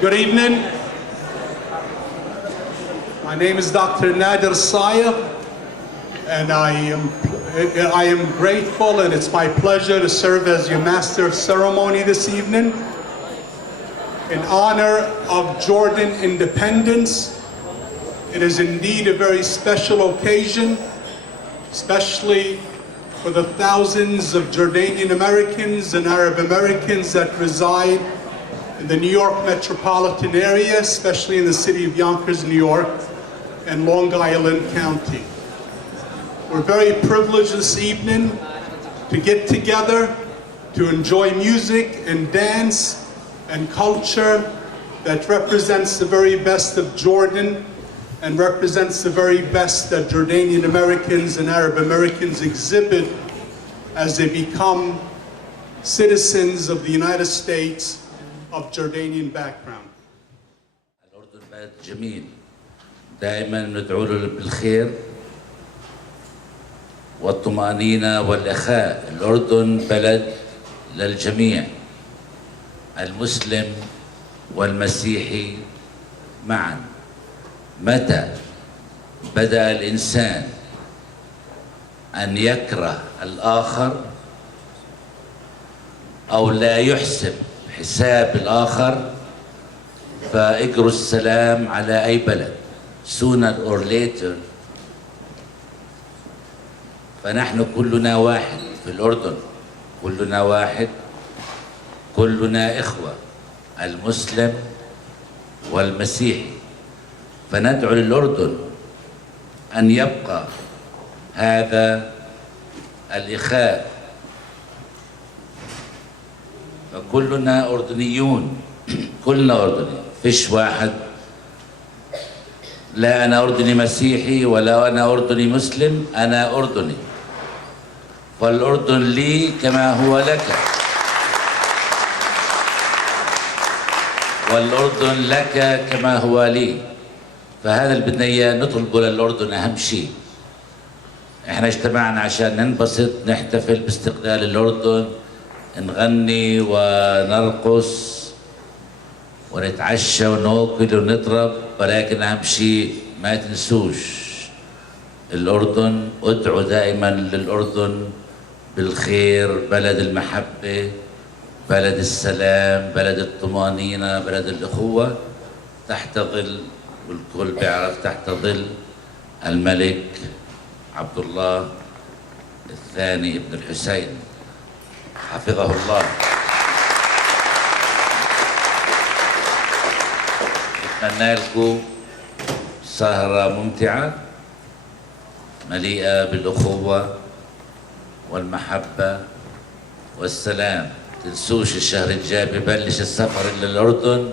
Good evening. My name is Dr. Nader Saya, and I am grateful, and it's my pleasure to serve as your Master of Ceremony this evening. In honor of Jordan independence, it is indeed a very special occasion, especially for the thousands of Jordanian Americans and Arab Americans that reside in the New York metropolitan area, especially in the city of Yonkers, New York, and Long Island County. We're very privileged this evening to get together to enjoy music and dance and culture that represents the very best of Jordan and represents the very best that Jordanian Americans and Arab Americans exhibit as they become citizens of the United States of Jordanian background. الأردن بلد جميل، دائما ندعو له بالخير والطمأنينة والأخاء. الأردن بلد للجميع، المسلم والمسيحي معا. متى بدأ الإنسان أن يكره الآخر أو لا يحسب حساب الآخر، فاجروا السلام على أي بلد. sooner or later فنحن كلنا واحد في الأردن، كلنا واحد، كلنا إخوة، المسلم والمسيحي. فندعو للأردن أن يبقى هذا الإخاء، فكلنا أردنيون، كلنا أردني، فيش واحد لا أنا أردني مسيحي ولا أنا أردني مسلم، أنا أردني، والأردن لي كما هو لك، والأردن لك كما هو لي. فهذا اللي بدنا إياه نطلبه للأردن. أهم شيء إحنا اجتمعنا عشان ننبسط، نحتفل باستقلال الأردن، نغني ونرقص ونتعشى وناكل ونضرب، ولكن أهم شيء ما تنسوش الأردن. ادعوا دائما للأردن بالخير، بلد المحبة، بلد السلام، بلد الطمأنينة، بلد الأخوة، تحت ظل، والكل بيعرف، تحت ظل الملك عبد الله الثاني ابن الحسين حفظه الله. أتمنى لكم سهرة ممتعة مليئة بالأخوة والمحبة والسلام. تنسوش الشهر الجاي ببلش السفر إلى الأردن،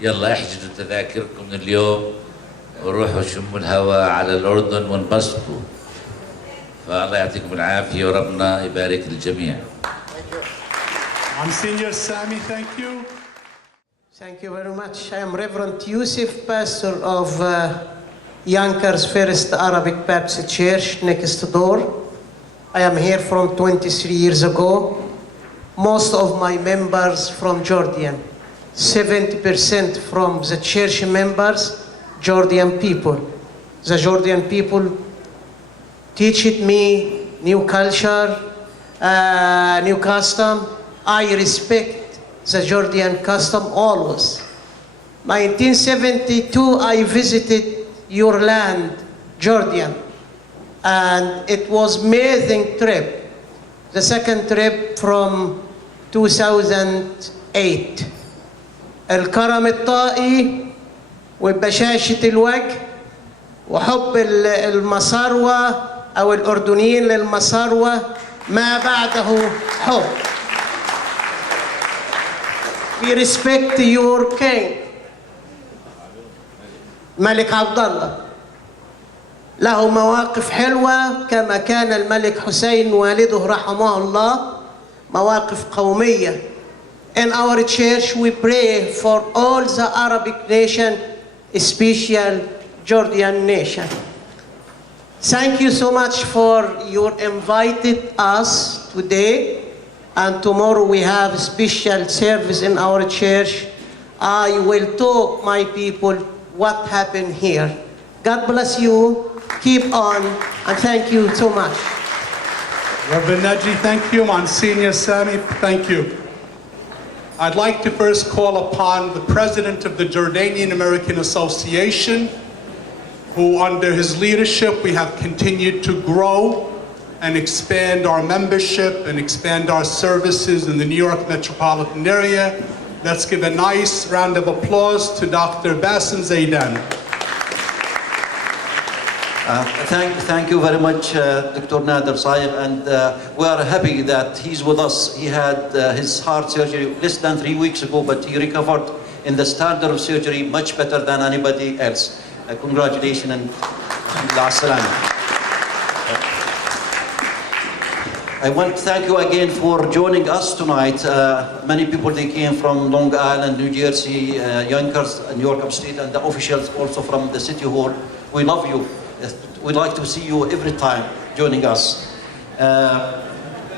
يلا احجزوا تذاكركم من اليوم وروحوا شموا الهواء على الأردن وانبسطوا. فالله يعطيكم العافية وربنا يبارك الجميع. Monsignor Sami, thank you. Thank you very much. I am Reverend Yusuf, pastor of Yonkers First Arabic Baptist Church next door. I am here from 23 years ago. Most of my members from Jordan. 70% from the church members, Jordanian people. The Jordanian people teached me new culture, new custom. I respect the Jordanian custom always. 1972, I visited your land, Jordan, and it was amazing trip. The second trip from 2008. الكرم الطائي وبشاشة الوجه وحب المساروة أو الأردنيين للمساروة ما بعده حب. We respect your king ملك عبد الله، له مواقف حلوة كما كان الملك حسين والده رحمه الله، مواقف قومية. In our church we pray for all the Arabic nation, especially Jordanian nation. Thank you so much for your invited us today, and tomorrow we have a special service in our church I will talk, my people, what happened here. God bless you. Keep on, and thank you so much. Reverend Naji, thank you. Monsignor Sami, thank you. I'd like to first call upon the president of the Jordanian American Association, who under his leadership we have continued to grow and expand our membership and expand our services in the New York metropolitan area. Let's give a nice round of applause to Dr. Bassem Zaidan. Thank you very much, Dr. Nader Saib, and we are happy that he's with us. He had his heart surgery less than 3 weeks ago, but he recovered in the standard of surgery much better than anybody else. Congratulations and As-Salama. I want to thank you again for joining us tonight. Many people, they came from Long Island, New Jersey, Yonkers, New York Upstate, and the officials also from the City Hall. We love you. We'd like to see you every time joining us.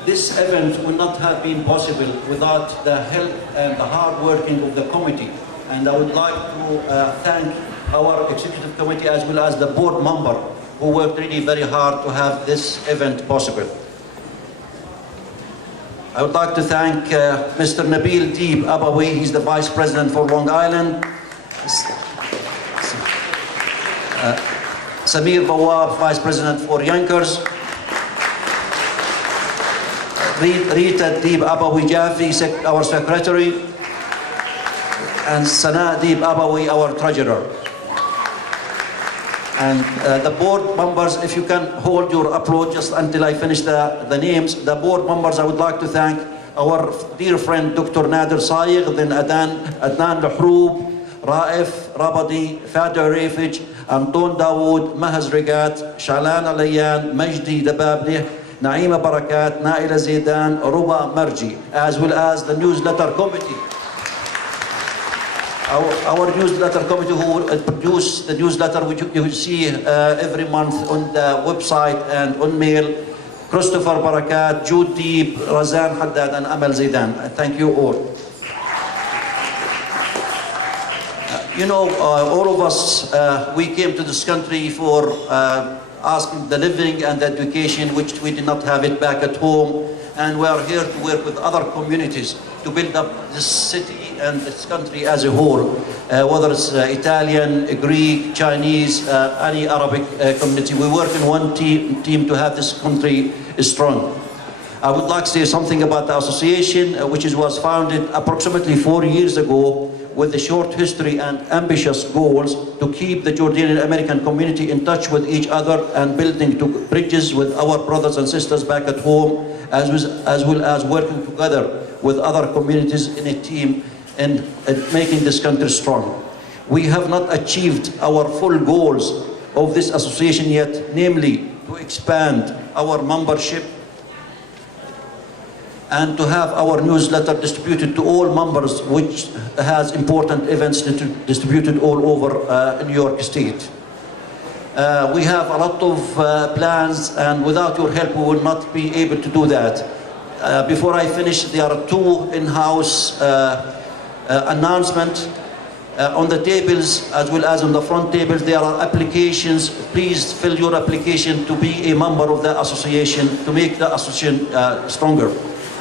This event would not have been possible without the help and the hard working of the committee. And I would like to thank our executive committee as well as the board member who worked really very hard to have this event possible. I would like to thank Mr. Nabil Deeb Abawi. He's the Vice President for Long Island. Samir Bawab, Vice President for Yonkers. Rita Deeb Abawi Jaffi, our Secretary. And Sana Deeb Abawi, our Treasurer. And the board members, if you can hold your applause just until I finish the names. The board members, I would like to thank our dear friend Dr. Nader Sayiq, then Adnan Lahroob, Raif Rabadi, Fadar Rafij, Anton Dawood, Mahaz Rigat, Shalan Alayan, Majdi Dabableh, Naima Barakat, Naila Zaidan, Ruba Marji, as well as the newsletter committee. Our newsletter committee who produce the newsletter which you will see every month on the website and on mail. Christopher Barakat, Jude Deeb, Razan Haddad, and Amal Zaidan. Thank you all. You know, all of us, we came to this country for asking the living and the education, which we did not have it back at home. And we are here to work with other communities to build up this city and this country as a whole, whether it's Italian, Greek, Chinese, any Arabic community. We work in one team to have this country strong. I would like to say something about the association, which was founded approximately 4 years ago with a short history and ambitious goals to keep the Jordanian American community in touch with each other and building bridges with our brothers and sisters back at home, as well as working together with other communities in a team and making this country strong. We have not achieved our full goals of this association yet, namely to expand our membership and to have our newsletter distributed to all members, which has important events distributed all over New York State. We have a lot of plans, and without your help we will not be able to do that. Before I finish, there are 2 in-house announcements. On the tables, as well as on the front tables, there are applications. Please fill your application to be a member of the association, to make the association stronger.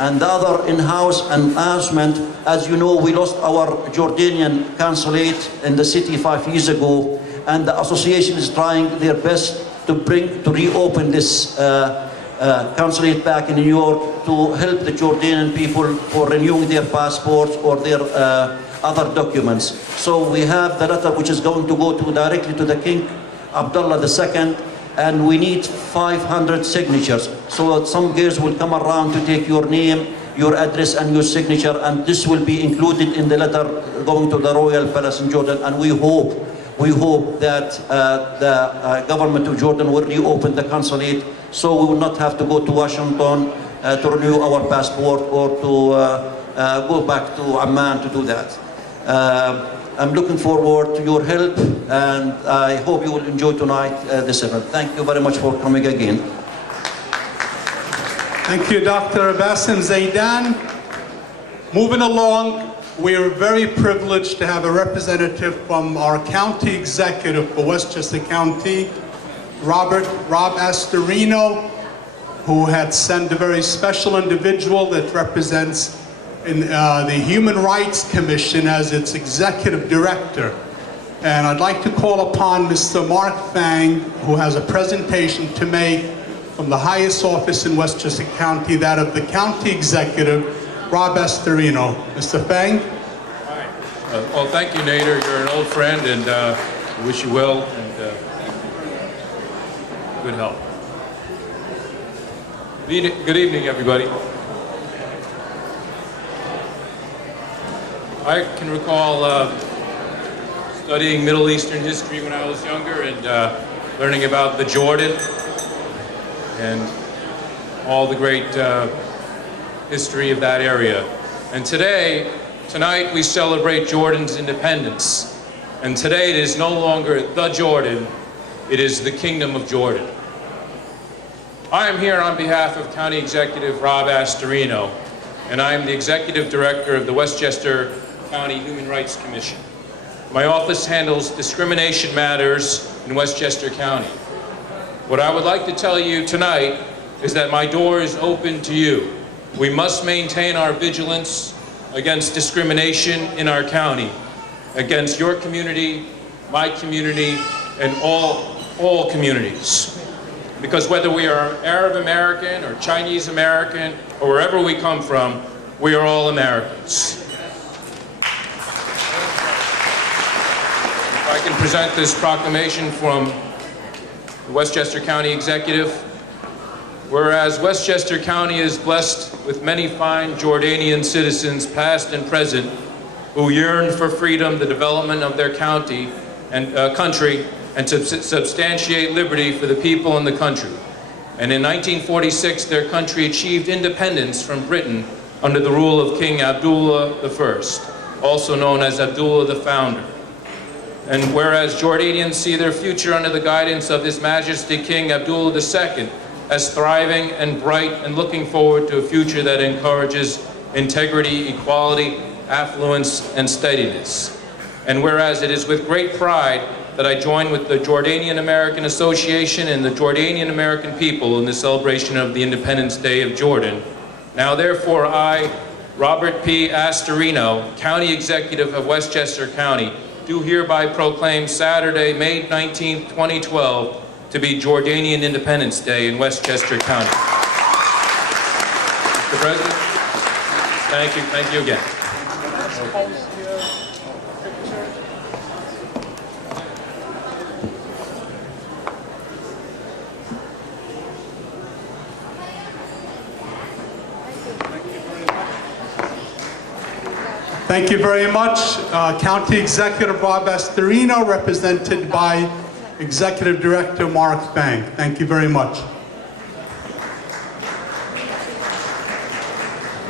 And the other in-house announcement, as you know, we lost our Jordanian consulate in the city 5 years ago, and the association is trying their best to reopen this consulate back in New York to help the Jordanian people for renewing their passports or their other documents. So we have the letter which is going to go directly to the King Abdullah II, and we need 500 signatures. So some girls will come around to take your name, your address, and your signature, and this will be included in the letter going to the Royal Palace in Jordan. And we hope that the government of Jordan will reopen the consulate, so we will not have to go to Washington to renew our passport or to go back to Amman to do that. I'm looking forward to your help, and I hope you will enjoy tonight this event. Thank you very much for coming again. Thank you, Dr. Bassem Zaidan. Moving along, we are very privileged to have a representative from our county executive for Westchester County, Rob Astorino, who had sent a very special individual that represents the Human Rights Commission as its executive director. And I'd like to call upon Mr. Mark Fang, who has a presentation to make from the highest office in Westchester County, that of the county executive, Rob Astorino. Mr. Fang? Hi. Well, thank you, Nader. You're an old friend, and I wish you well and good health. Good evening, everybody. I can recall studying Middle Eastern history when I was younger and learning about the Jordan and all the great history of that area. And tonight we celebrate Jordan's independence. And today it is no longer the Jordan, it is the Kingdom of Jordan. I am here on behalf of County Executive Rob Astorino, and I am the Executive Director of the Westchester County Human Rights Commission. My office handles discrimination matters in Westchester County. What I would like to tell you tonight is that my door is open to you. We must maintain our vigilance against discrimination in our county, against your community, my community, and all communities. Because whether we are Arab American or Chinese American or wherever we come from, we are all Americans. If I can present this proclamation from the Westchester County Executive. Whereas Westchester County is blessed with many fine Jordanian citizens, past and present, who yearn for freedom, the development of their county and country, and to substantiate liberty for the people in the country. And in 1946, their country achieved independence from Britain under the rule of King Abdullah I, also known as Abdullah the Founder. And whereas Jordanians see their future under the guidance of His Majesty King Abdullah II as thriving and bright and looking forward to a future that encourages integrity, equality, affluence, and steadiness. And whereas it is with great pride that I join with the Jordanian American Association and the Jordanian American people in the celebration of the Independence Day of Jordan, now therefore I, Robert P. Astorino, County Executive of Westchester County, do hereby proclaim Saturday, May 19, 2012, to be Jordanian Independence Day in Westchester County. Mr. President, thank you again. Thank you very much. County Executive Rob Astorino, represented by Executive Director Mark Fang. Thank you very much.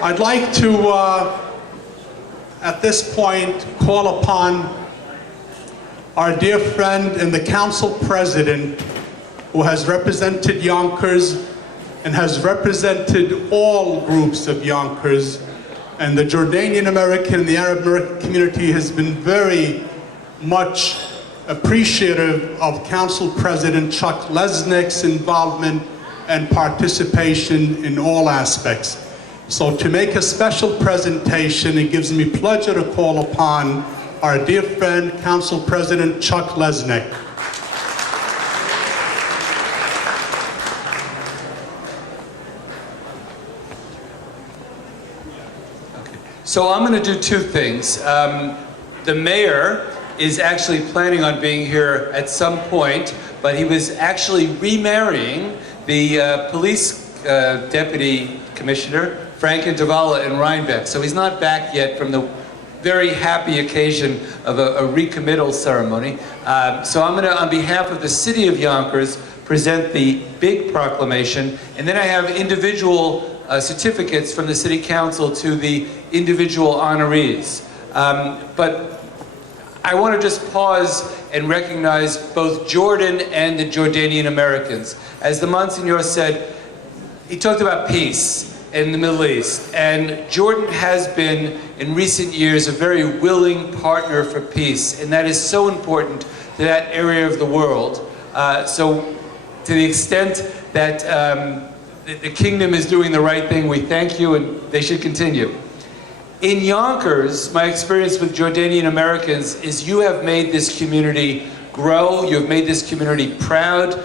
I'd like to, at this point, call upon our dear friend and the Council President, who has represented Yonkers and has represented all groups of Yonkers. And the Jordanian American and the Arab American community has been very much appreciative of Council President Chuck Lesnick's involvement and participation in all aspects. So to make a special presentation, it gives me pleasure to call upon our dear friend, Council President Chuck Lesnick. So I'm going to do two things. The mayor is actually planning on being here at some point, but he was actually remarrying the police deputy commissioner, Franken Davala in Rhinebeck. So he's not back yet from the very happy occasion of a recommittal ceremony. So I'm going to, on behalf of the city of Yonkers, present the big proclamation, and then I have individual certificates from the City Council to the individual honorees. But I want to just pause and recognize both Jordan and the Jordanian Americans. As the Monsignor said, he talked about peace. in the Middle East. And Jordan has been, in recent years, a very willing partner for peace. And that is so important to that area of the world. So to the extent that the kingdom is doing the right thing, we thank you, and they should continue. In Yonkers, my experience with Jordanian Americans is you have made this community grow, you have made this community proud.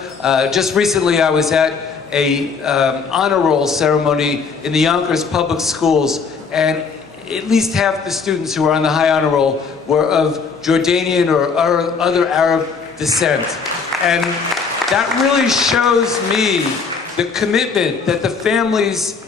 Just recently I was at a honor roll ceremony in the Yonkers public schools, and at least half the students who were on the high honor roll were of Jordanian or other Arab descent. And that really shows me the commitment that the families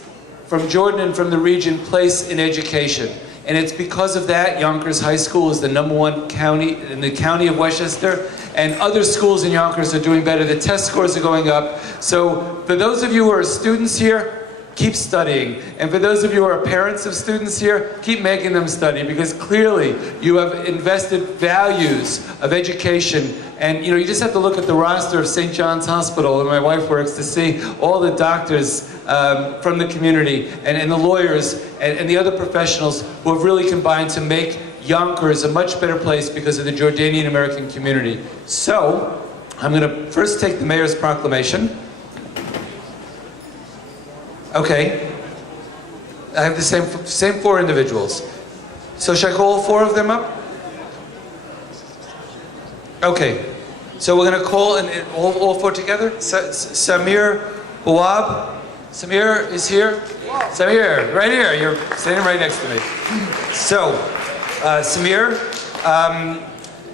from Jordan and from the region place in education. And it's because of that Yonkers High School is the #1 county in the county of Westchester, and other schools in Yonkers are doing better. The test scores are going up. So for those of you who are students here, keep studying. And for those of you who are parents of students here, keep making them study, because clearly you have invested values of education. And you just have to look at the roster of St. John's Hospital, where my wife works, to see all the doctors from the community and the lawyers and the other professionals who have really combined to make Yonkers a much better place because of the Jordanian American community. So I'm going to first take the mayor's proclamation. Okay, I have the same 4 individuals. So should I call all 4 of them up? Okay, so we're going to call all 4 together. Samir Bawab. Samir is here. Samir, right here. You're standing right next to me. So, Samir,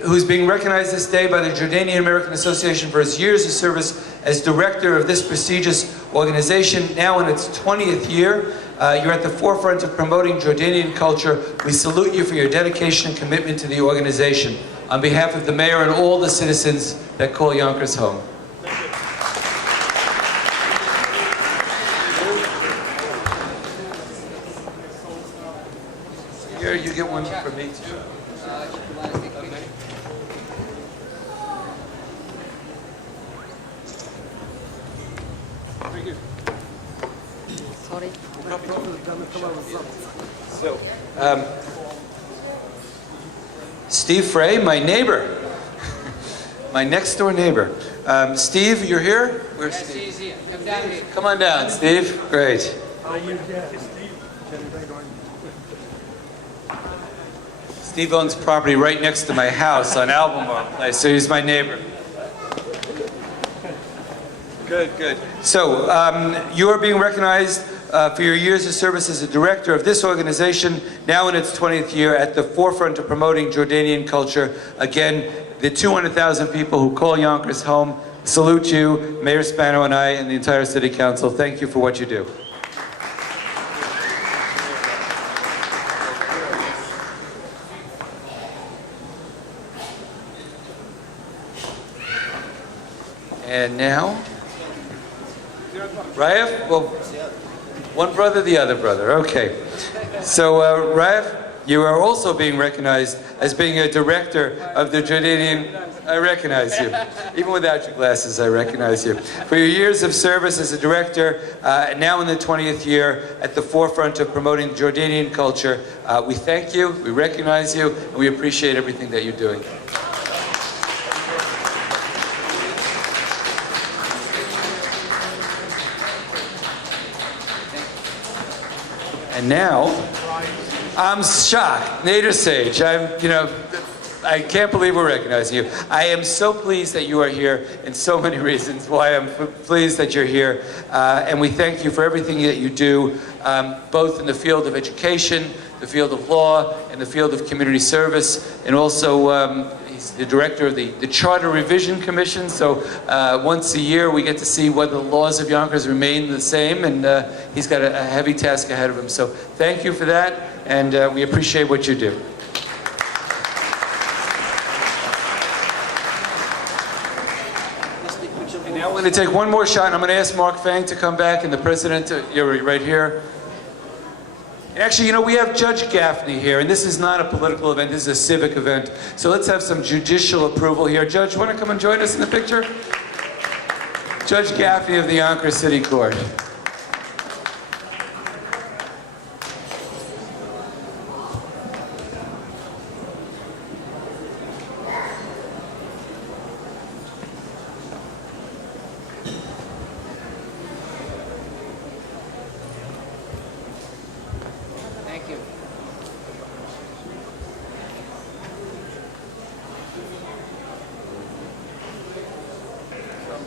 who's being recognized this day by the Jordanian American Association for his years of service as director of this prestigious organization, now in its 20th year. You're at the forefront of promoting Jordanian culture. We salute you for your dedication and commitment to the organization. On behalf of the mayor and all the citizens that call Yonkers home. Here, you get one for me too. So, Steve Frey, my neighbor, my next door neighbor. Steve, you're here? Where's Steve? He's here. Come down here. Come on down, Steve. Great. Steve owns property right next to my house on Albemarle Place, so he's my neighbor. Good, good. So, you are being recognized for your years of service as a director of this organization, now in its 20th year, at the forefront of promoting Jordanian culture. Again, the 200,000 people who call Yonkers home salute you, Mayor Spano and I, and the entire City Council. Thank you for what you do. And now, Raif? Well, one brother, the other brother. Okay. So, Raif, you are also being recognized as being a director of the Jordanian. I recognize you. Even without your glasses, I recognize you. For your years of service as a director, now in the 20th year, at the forefront of promoting Jordanian culture, we thank you, we recognize you, and we appreciate everything that you're doing. And now, I'm shocked. Nader Sage, I can't believe we're recognizing you. I am so pleased that you are here, and so many reasons why I'm pleased that you're here. And we thank you for everything that you do, both in the field of education, the field of law, and the field of community service, and also he's the director of the Charter Revision Commission. So once a year we get to see whether the laws of Yonkers remain the same, and he's got a heavy task ahead of him. So thank you for that, and we appreciate what you do. And now we're going to take one more shot, and I'm going to ask Mark Fang to come back, and the president, you're right here. Actually, we have Judge Gaffney here, and this is not a political event, this is a civic event. So let's have some judicial approval here. Judge, you want to come and join us in the picture? Judge Gaffney of the Yonkers City Court.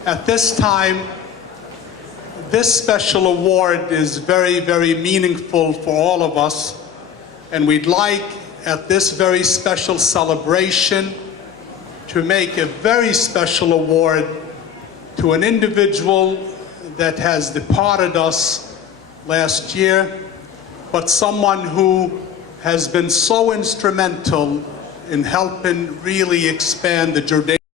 At this time, this special award is very, very meaningful for all of us, and we'd like at this very special celebration to make a very special award to an individual that has departed us last year, but someone who has been so instrumental in helping really expand the Jordanian